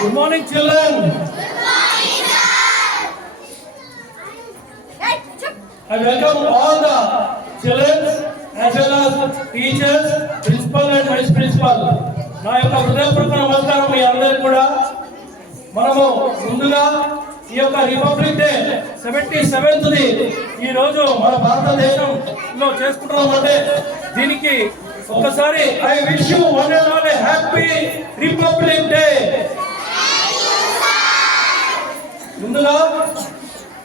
Good morning, children. I welcome all the children as well as teachers, principal and vice principal. నా యొక్క హృదయపూర్వక నమస్కారం మీ అందరికీ కూడా. మనము ముందుగా ఈ యొక్క రిపబ్లిక్ డే 77th ఈ రోజు మన భారతదేశంలో చేసుకుంటున్నామంటే దీనికి ఒక్కసారి I wish you one and all happy republic day. ముందుగా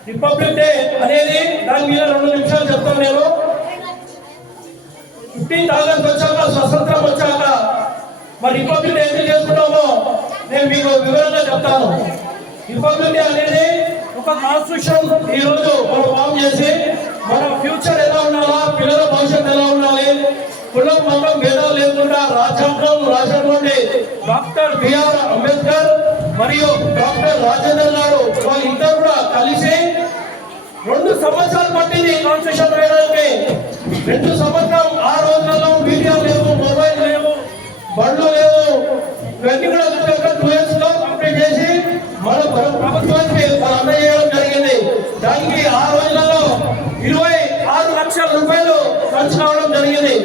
రిపబ్లిక్ డే అనేది దాని మీద 2 నిమిషాలు చెప్తాను నేను. 15th ఆగస్ట్ వచ్చాక, స్వతంత్రం వచ్చాక మరి రిపబ్లిక్ డే ఎందుకు చేసుకుంటామో నేను మీకు వివరంగా చెప్తాను. రిపబ్లిక్ డే అనేది ఒక కాన్స్టిట్యూషన్ ఈ రోజు మనం ఫామ్ చేసి మన ఫ్యూచర్ ఎలా ఉండాలా, పిల్లల భవిష్యత్తు ఎలా ఉండాలి, కులం మతం భేదాలు లేకుండా రాజ్యాంగం రాసినటువంటి డాక్టర్ బిఆర్ అంబేద్కర్ మరియు డాక్టర్ రాజేంద్ర గారు వాళ్ళిద్దరు కూడా కలిసి 2 సంవత్సరాలు పట్టింది కాన్స్టిట్యూషన్ వేయడానికి. 2 సంవత్సరం ఆ రోజులలో మీడియా లేవు, మొబైల్ లేవు, బళ్ళు లేవు, ఇవన్నీ కూడా 2 years లో కంప్లీట్ చేసి మన ప్రభుత్వానికి అందజేయడం జరిగింది. దానికి ఆ రోజులలో 26 లక్షల రూపాయలు ఖర్చు కావడం జరిగింది.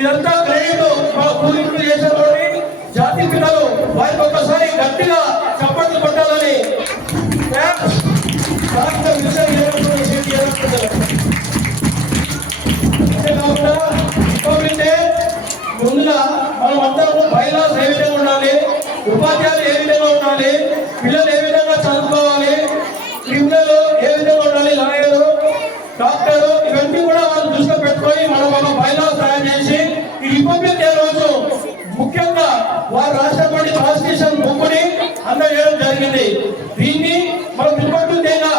ఇదంతా క్రెడిట్ మా పూర్వీకులు చేసేవాడి జాతి పిల్లలు వారికి ఒక్కసారి గట్టిగా చప్పట్లు కొట్టాలని ముందుగా మనం అందరూ బైలాస్ ఏ విధంగా ఉండాలి, ఉపాధ్యాయులు ఏ విధంగా ఉండాలి, పిల్లలు ఏ విధంగా చదువుకోవాలి, క్రిమినల్ ఏ విధంగా ఉండాలి, లాయరు డాక్టరు ఇవన్నీ కూడా వాళ్ళు దృష్టిలో పెట్టుకొని మనం ఒక బైలాస్ తయారు చేసి ఈ రిపబ్లిక్ డే రోజు ముఖ్యంగా వారు రాసినటువంటి కాన్స్టిట్యూషన్ బుక్ని అందజేయడం జరిగింది. దీన్ని మనం రిపబ్లిక్ డేగా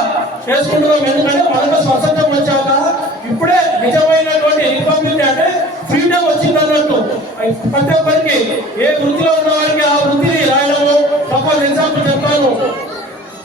చేసుకుంటున్నాం. ఎందుకంటే మనకు స్వతంత్రం వచ్చాక ఇప్పుడే నిజమైనటువంటి రిపబ్లిక్ డే అంటే ఫ్రీడమ్ వచ్చింది అన్నట్టు. ప్రతి ఒక్కరికి ఏ వృత్తిలో ఉన్న వారికి ఆ వృత్తిని రాయడము. సపోజ్ ఎగ్జాంపుల్ చెప్తాను.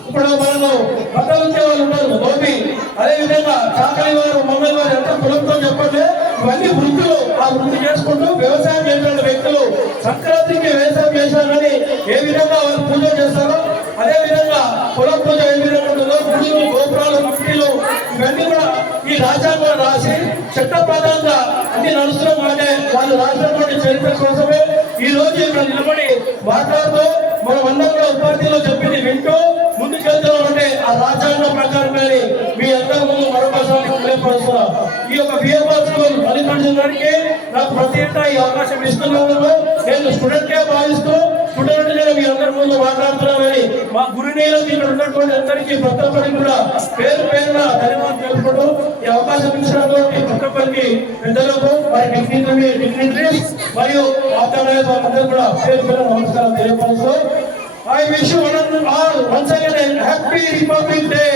ఇప్పుడు మనకు బట్టలు వచ్చే వాళ్ళు ఉన్నారు, గోపి, అదేవిధంగా చాకలి వారు, మంగళ వారు ఎంత కులంతో చెప్పండి, ఇవన్నీ వృత్తులు. ఆ వృత్తి చేసుకుంటూ వ్యవసాయం చేసిన వ్యక్తులు సంక్రాంతికి వ్యవసాయం చేశారని ఏ విధంగా వాళ్ళు పూజ చేస్తారో అదే విధంగా కులం పూజ ఏ విధంగా ఉంటుందో గుడులు, గోపురాలు, మట్టిలు ఇవన్నీ కూడా ఈ రాజ్యాంగం రాసి చట్టప్రదంగా అన్ని నడుస్తున్నాం. అంటే వాళ్ళు రాసినటువంటి చరిత్ర కోసమే ఈ రోజు ఇక్కడ నిలబడి మాట్లాడుతూ మనం అందరం కూడా ఉపాధ్యాయులు చెప్పింది వింటూ ముందుకెళ్తున్నాం. అంటే ఆ రాజ్యాంగం ప్రకారం మీ అందరి ముందు మరొకసారి తెలియపరుస్తున్నా. ఈ యొక్క బిఎంఆర్ మల్లికార్జున గారికి నాకు ప్రతి ఏటా ఈ అవకాశం ఇస్తున్నందుకు నేను స్టూడెంట్ గా భావిస్తూ స్టూడెంట్ గా మీ అందరి ముందు మాట్లాడుతున్నామని మా గురునీయులకు ఇక్కడ ఉన్నటువంటి అందరికీ ప్రతి ఒక్కరికి కూడా పేరు పేరున ధన్యవాదాలు తెలుపుకుంటూ ఈ అవకాశం ఇచ్చినటువంటి ప్రతి ఒక్కరికి పెద్దలకు మరి డిగ్నిటరీస్ మరియు అందరూ కూడా పేరు పేరు నమస్కారం తెలియపరుస్తూ I wish you all once again a happy Republic Day.